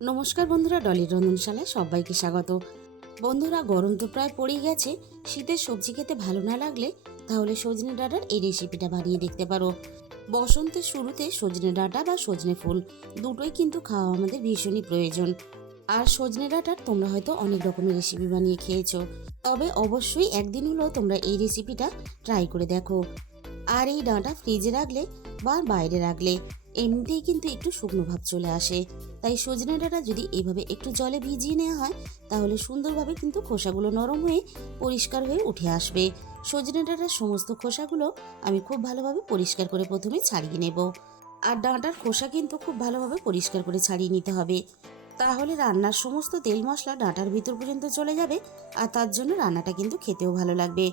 নমস্কার বন্ধুরা, ডলির রন্ধনশালায় সবাইকে স্বাগত। বন্ধুরা, গরম তো প্রায় পড়েই গেছে। শীতের সবজি খেতে ভালো না লাগলে তাহলে সজনে ডাঁটার এই রেসিপিটা বানিয়ে দেখতে পারো। বসন্তের শুরুতে সজনে ডাঁটা বা সজনে ফুল দুটোই কিন্তু খাওয়া আমাদের ভীষণই প্রয়োজন। আর সজনে ডাঁটার তোমরা হয়তো অনেক রকমের রেসিপি বানিয়ে খেয়েছো, তবে অবশ্যই একদিন হলেও তোমরা এই রেসিপিটা ট্রাই করে দেখো। আর এই ডাঁটা ফ্রিজে রাখলে বা বাইরে রাখলে এমনিতেই কিন্তু একটু শুকনো ভাব চলে আসে। তাই সজনে ডাঁটা যদি এইভাবে একটু জলে ভিজিয়ে নেওয়া হয় তাহলে সুন্দরভাবে কিন্তু খোসাগুলো নরম হয়ে পরিষ্কার হয়ে উঠে আসবে। সজনে ডাঁটার সমস্ত খোসাগুলো আমি খুব ভালোভাবে পরিষ্কার করে প্রথমে ছাড়িয়ে নেব। আর ডাঁটার খোসা কিন্তু খুব ভালোভাবে পরিষ্কার করে ছাড়িয়ে নিতে হবে, তাহলে রান্নার সমস্ত তেল মশলা ডাঁটার ভিতর পর্যন্ত চলে যাবে। আর তার জন্য রান্নাটা কিন্তু খেতেও ভালো লাগবে।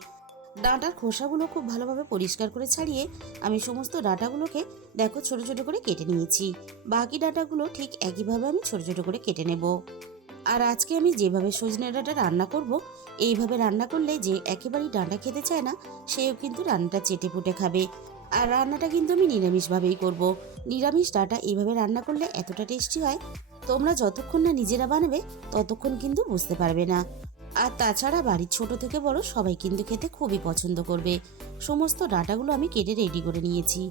ডাঁটার খোসাগুলো খুব ভালোভাবে পরিষ্কার করে ছাড়িয়ে আমি সমস্ত ডাঁটাগুলোকে দেখো ছোট ছোট করে কেটে নিয়েছি। বাকি ডাঁটাগুলো ঠিক একইভাবে আমি ছোট ছোট করে কেটে নেব। আর আজকে আমি যেভাবে সজনে ডাঁটা রান্না করব, এইভাবে রান্না করলে যে একেবারেই ডাঁটা খেতে চায় না সেও কিন্তু রান্নাটা চেটে পুটে খাবে। আর রান্নাটা কিন্তু আমি নিরামিষভাবেই করব। নিরামিষ ডাঁটা এইভাবে রান্না করলে এতটা টেস্টি হয়, তোমরা যতক্ষণ না নিজেরা বানাবে ততক্ষণ কিন্তু বুঝতে পারবে না। আর তাছাড়া বাড়ির ছোট থেকে বড় সবাই কিন্তু খেতে খুবই পছন্দ করবে। সমস্ত ডাঁটাগুলো আমি কেটে রেডি করে নিয়েছি।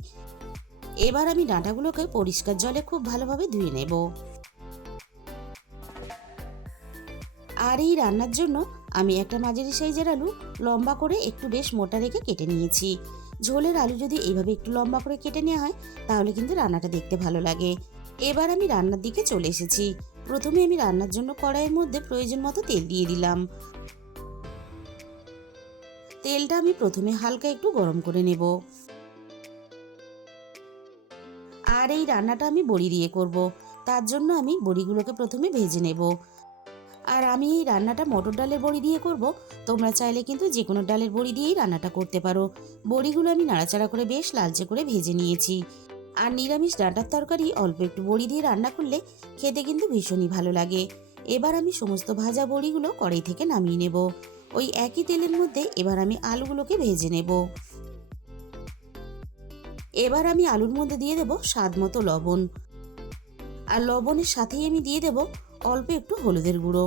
এবার আমি ডাঁটাগুলোকে পরিষ্কার জলে খুব ভালোভাবে ধুয়ে নেব। আর এই রান্নার জন্য আমি একটা মাঝারি সাইজের আলু লম্বা করে একটু বেশ মোটা রেখে কেটে নিয়েছি। ঝোলের আলু যদি এইভাবে একটু লম্বা করে কেটে নেওয়া হয় তাহলে কিন্তু রান্নাটা দেখতে ভালো লাগে। এবার আমি রান্নার দিকে চলে এসেছি। প্রথমে আমি রান্নার জন্য কড়াইয়ের মধ্যে প্রয়োজন মতো তেল দিয়ে দিলাম। তেলটা আমি প্রথমে হালকা একটু গরম করে নেব। আর এই রান্নাটা আমি বড়ি দিয়ে করব, তার জন্য আমি বড়িগুলোকে প্রথমে ভেজে নেব। আর আমি এই রান্নাটা মটর ডালের বড়ি দিয়ে করব। তোমরা চাইলে কিন্তু যে কোনো ডালের বড়ি দিয়েই রান্নাটা করতে পারো। বড়িগুলো আমি নাড়াচাড়া করে বেশ লালচে করে ভেজে নিয়েছি। আর নিরামিষ ডাঁটার তরকারি অল্প একটু বড়ি দিয়ে রান্না করলে খেতে কিন্তু ভীষণই ভালো লাগে। এবার আমি সমস্ত ভাজা বড়িগুলো কড়াই থেকে নামিয়ে নেব। ওই একই তেলের মধ্যে এবার আমি আলুগুলোকে ভেজে নেব। এবার আমি আলুর মধ্যে দিয়ে দেব স্বাদ মতো লবণ। আর লবণের সাথেই আমি দিয়ে দেব অল্প একটু হলুদের গুঁড়ো।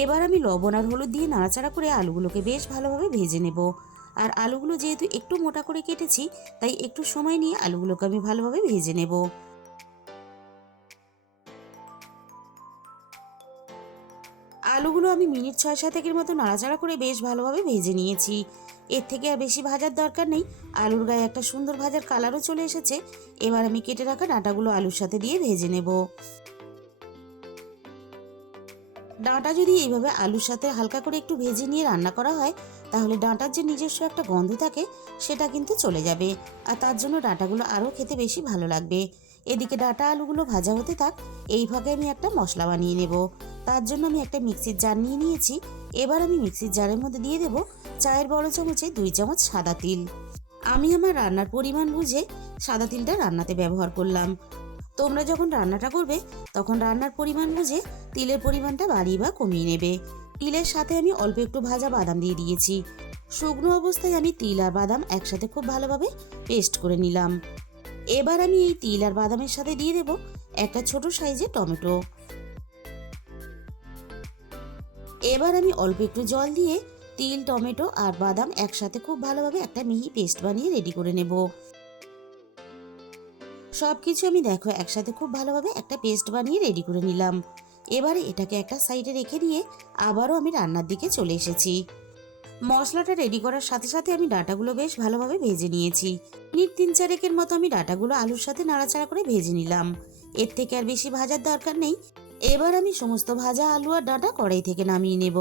এবার আমি লবণ আর হলুদ দিয়ে নাড়াচাড়া করে আলুগুলোকে বেশ ভালোভাবে ভেজে নেব। আর আলুগুলো যেহেতু একটু মোটা করে কেটেছি তাই একটু সময় নিয়ে আলুগুলোকে আমি ভালোভাবে ভেজে নেব। আলুগুলো আমি মিনিট 6-7 মতো নাড়াচাড়া করে বেশ ভালোভাবে ভেজে নিয়েছি। এর থেকে আর বেশি ভাজার দরকার নেই। আলুর গায়ে একটা সুন্দর ভাজার কালারও চলে এসেছে। এবার আমি কেটে রাখা ডাঁটাগুলো আলুর সাথে দিয়ে ভেজে নেব। ডাঁটা যদি এইভাবে আলুর সাথে হালকা করে একটু ভেজে নিয়ে রান্না করা হয় তাহলে ডাঁটার যে নিজস্ব একটা গন্ধ থাকে সেটা কিন্তু চলে যাবে। আর তার জন্য ডাঁটাগুলো আরও খেতে বেশি ভালো লাগবে। এদিকে ডাঁটা আলুগুলো ভাজা হতে থাক, এই ভাগে আমি একটা মশলা বানিয়ে নেব। তার জন্য আমি একটা মিক্সির জার নিয়ে নিয়েছি। এবার আমি মিক্সির জারের মধ্যে দিয়ে দেব চায়ের বড় চামচে 2 চামচ সাদা তিল। আমি আমার রান্নার পরিমাণ বুঝে সাদা তিলটা রান্নাতে ব্যবহার করলাম। তোমরা যখন রান্নাটা করবে তখন রান্নার পরিমাণ বুঝে তিলের পরিমাণটা বাড়িয়ে বা কমিয়ে নেবে। তিলের সাথে আমি অল্প একটু ভাজা বাদাম দিয়ে দিয়েছি। শুকনো অবস্থায় আমি তিল আর বাদাম একসাথে খুব ভালোভাবে পেস্ট করে নিলাম। এবার আমি এই তিল আর বাদামের সাথে দিয়ে দেব একটা ছোট সাইজের টমেটো। এবার আমি অল্প একটু জল দিয়ে তিল, টমেটো আর বাদাম একসাথে খুব ভালোভাবে একটা মিহি পেস্ট বানিয়ে রেডি করে নেব। সবকিছু আমি দেখো একসাথে খুব ভালোভাবে একটা পেস্ট বানিয়ে রেডি করে নিলাম। এবারে এটাকে একটা সাইডে রেখে দিয়ে আবারও আমি রান্নার দিকে চলে এসেছি। মশলাটা রেডি করার সাথে সাথে আমি ডাঁটাগুলো বেশ ভালোভাবে ভেজে নিয়েছি। মিনিট 3-4 মতো আমি ডাঁটাগুলো আলুর সাথে নাড়াচাড়া করে ভেজে নিলাম। এর থেকে আর বেশি ভাজার দরকার নেই। এবার আমি সমস্ত ভাজা আলু আর ডাঁটা কড়াই থেকে নামিয়ে নেব।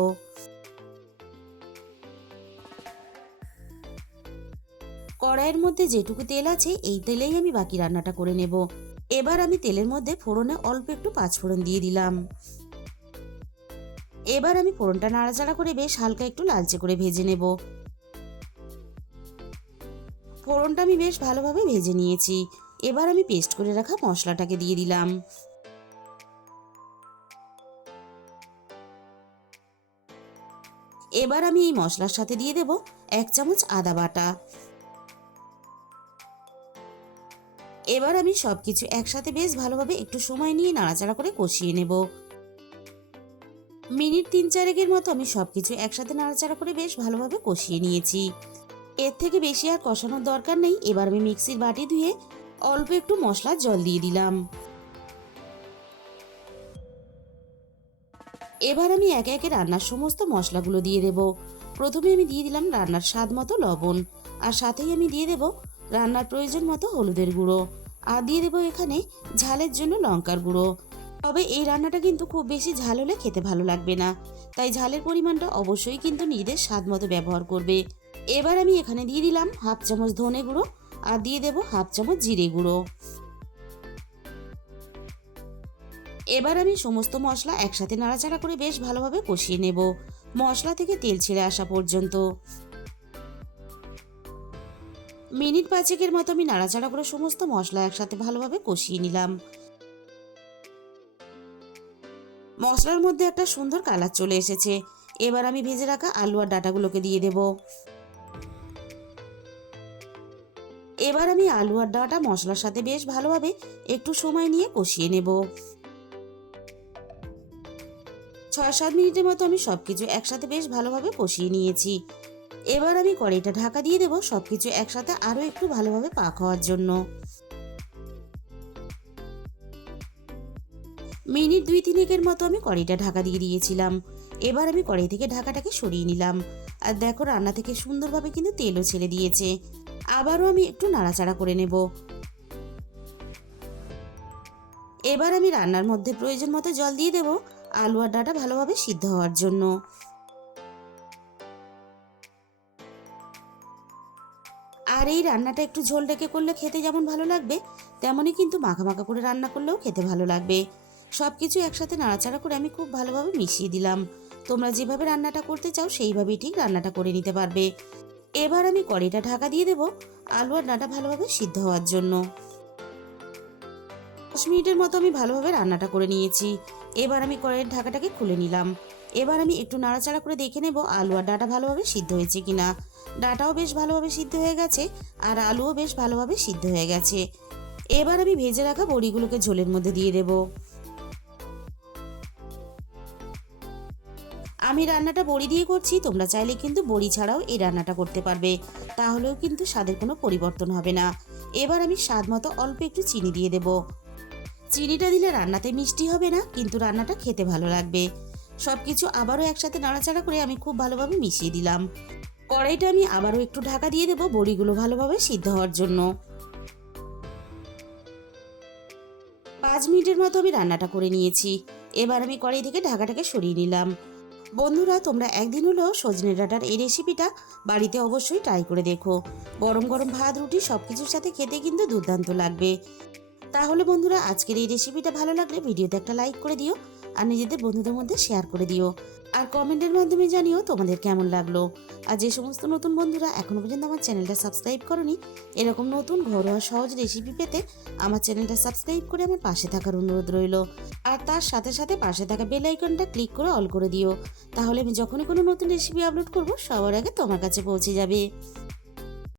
কড়াইয়ের মধ্যে যেটুকু তেল আছে এই তেলেই আমি বাকি রান্নাটা করে নেব। এবার আমি তেলের মধ্যে ফোড়নে অল্প একটু পাঁচফোড়ন দিয়ে দিলাম। এবার আমি ফোড়নটা নাড়াচাড়া করে বেশ হালকা একটু লালচে করে ভেজে নেব। ফোড়নটা আমি বেশ ভালোভাবে ভেজে নিয়েছি। এবার আমি পেস্ট করে রাখা মশলাটাকে দিয়ে দিলাম। এবার আমি এই মশলার সাথে দিয়ে দেব 1 চামচ আদা বাটা। এবার আমি সব কিছু একসাথে বেশ ভালোভাবে একটু সময় নিয়ে নাড়াচাড়া করে কষিয়ে নেব। মিনিট 3-4 মতো আমি সব কিছু একসাথে নাড়াচাড়া করে বেশ ভালোভাবে কষিয়ে নিয়েছি। এর থেকে বেশি আর কষানোর দরকার নেই। এবার আমি মিক্সির বাটি ধুয়ে অল্প একটু মশলার জল দিয়ে দিলাম। এবার আমি একে একে রান্নার সমস্ত মশলাগুলো দিয়ে দেব। প্রথমে আমি দিয়ে দিলাম রান্নার স্বাদ মতো লবণ, আর সাথেই আমি দিয়ে দেব রান্নার প্রয়োজন মতো হলুদের গুঁড়ো, আর দিয়ে দেবো এখানে ঝালের জন্য লঙ্কার গুঁড়ো। তবে এই রান্নাটা কিন্তু খুব বেশি ঝাল হলে খেতে ভালো লাগবে না, তাই ঝালের পরিমাণটা অবশ্যই কিন্তু নিজেদের স্বাদ মতো ব্যবহার করবে। এবার আমি এখানে দিয়ে দিলাম 1/2 চামচ ধনে গুঁড়ো, আর দিয়ে দেবো 1/2 চামচ জিরে গুঁড়ো। এবার আমি সমস্ত মশলা একসাথে নাড়াচাড়া করে বেশ ভালোভাবে কষিয়ে নেব, মশলা থেকে তেল ছেড়ে আসা পর্যন্ত। মিনিট 5 মতো আমি নাড়াচাড়া করে সমস্ত মশলা একসাথে ভালোভাবে কষিয়ে নিলাম। মশলার মধ্যে একটা সুন্দর কালার চলে এসেছে। এবার আমি ভেজে রাখা আলু আর ডাঁটাগুলোকে দিয়ে দেব। এবার আমি আলু আর ডাঁটা মশলার সাথে বেশ ভালোভাবে একটু সময় নিয়ে কষিয়ে নেব। 6-7 মিনিটের মতো আমি সবকিছু একসাথে বেশ ভালোভাবে কষিয়ে নিয়েছি। এবার আমি কড়াইটা ঢাকা দিয়ে দেব সবকিছু একসাথে আরো একটু ভালোভাবে পাক হওয়ার জন্য। মিনিট 2-3 মতো আমি কড়াইটা ঢাকা দিয়ে দিয়েছিলাম। এবার আমি কড়াই থেকে ঢাকাটাকে সরিয়ে নিলাম, আর দেখো রান্না থেকে সুন্দরভাবে কিন্তু তেলও ছেড়ে দিয়েছে। আবারও আমি একটু নাড়াচাড়া করে নেব। এবার আমি রান্নার মধ্যে প্রয়োজন মতো জল দিয়ে দেব আলু আর ডাঁটা ভালোভাবে সিদ্ধ হওয়ার জন্য। আর এই রান্নাটা একটু ঝোল রেখে করলে খেতে যেমন ভালো লাগবে, তেমনই কিন্তু মাখা মাখা করে রান্না করলেও খেতে ভালো লাগবে। সব কিছু একসাথে নাড়াচাড়া করে আমি খুব ভালোভাবে মিশিয়ে দিলাম। তোমরা যেভাবে রান্নাটা করতে চাও সেইভাবেই ঠিক রান্নাটা করে নিতে পারবে। এবার আমি কড়াইটা ঢাকা দিয়ে দেব আলু আর ডাঁটা ভালোভাবে সিদ্ধ হওয়ার জন্য। 10 মিনিটের মতো আমি ভালোভাবে রান্নাটা করে নিয়েছি। এবার আমি কড়াইয়ের ঢাকাটাকে খুলে নিলাম। এবার আমি একটু নাড়াচাড়া করে দেখে নেব আলু আর ডাঁটা ভালোভাবে সিদ্ধ হয়েছে কিনা। ডাঁটাও বেশ ভালোভাবে সিদ্ধ হয়ে গেছে, আর আলুও বেশ ভালোভাবে সিদ্ধ হয়ে গেছে। এবার আমি ভেজে রাখা বড়িগুলোকে ঝোলের মধ্যে দিয়ে দেব। আমি রান্নাটা বড়ি দিয়ে করছি, তোমরা চাইলে কিন্তু বড়ি ছাড়াও এই রান্নাটা করতে পারবে, তাহলেও কিন্তু স্বাদের কোনো পরিবর্তন হবে না। এবার আমি স্বাদ মতো অল্প একটু চিনি দিয়ে দেব। চিনিটা দিলে রান্নাতে মিষ্টি হবে না, কিন্তু রান্নাটা খেতে ভালো লাগবে। সবকিছু আবারও একসাথে নাড়াচাড়া করে আমি খুব ভালোভাবে মিশিয়ে দিলাম। কড়াইটা আমি আবারও একটু ঢাকা দিয়ে দেবো বড়িগুলো ভালোভাবে সিদ্ধ হওয়ার জন্য। 5 মিনিটের মতো আমি রান্নাটা করে নিয়েছি। এবার আমি কড়াই থেকে ঢাকাটাকে সরিয়ে নিলাম। বন্ধুরা, তোমরা একদিন হলেও সজনে ডাঁটার এই রেসিপিটা বাড়িতে অবশ্যই ট্রাই করে দেখো। গরম গরম ভাত রুটি সব কিছুর সাথে খেতে কিন্তু দুর্দান্ত লাগবে। তাহলে বন্ধুরা, আজকের এই রেসিপিটা ভালো লাগলে ভিডিওতে একটা লাইক করে দিও, আর নিজেদের বন্ধুদের মধ্যে শেয়ার করে দিও, আর কমেন্টের মাধ্যমে জানিও তোমাদের কেমন লাগলো। আর যে সমস্ত নতুন বন্ধুরা এখনো পর্যন্ত আমার চ্যানেলটা সাবস্ক্রাইব করনি, এরকম নতুন ঘরোয়া সহজ রেসিপি পেতে আমার চ্যানেলটা সাবস্ক্রাইব করে আমার পাশে থাকার অনুরোধ রইল। আর তার সাথে সাথে পাশে থাকা বেল আইকনটা ক্লিক করে অল করে দিও, তাহলে আমি যখনই কোনো নতুন রেসিপি আপলোড করব সবার আগে তোমার কাছে পৌঁছে যাবে।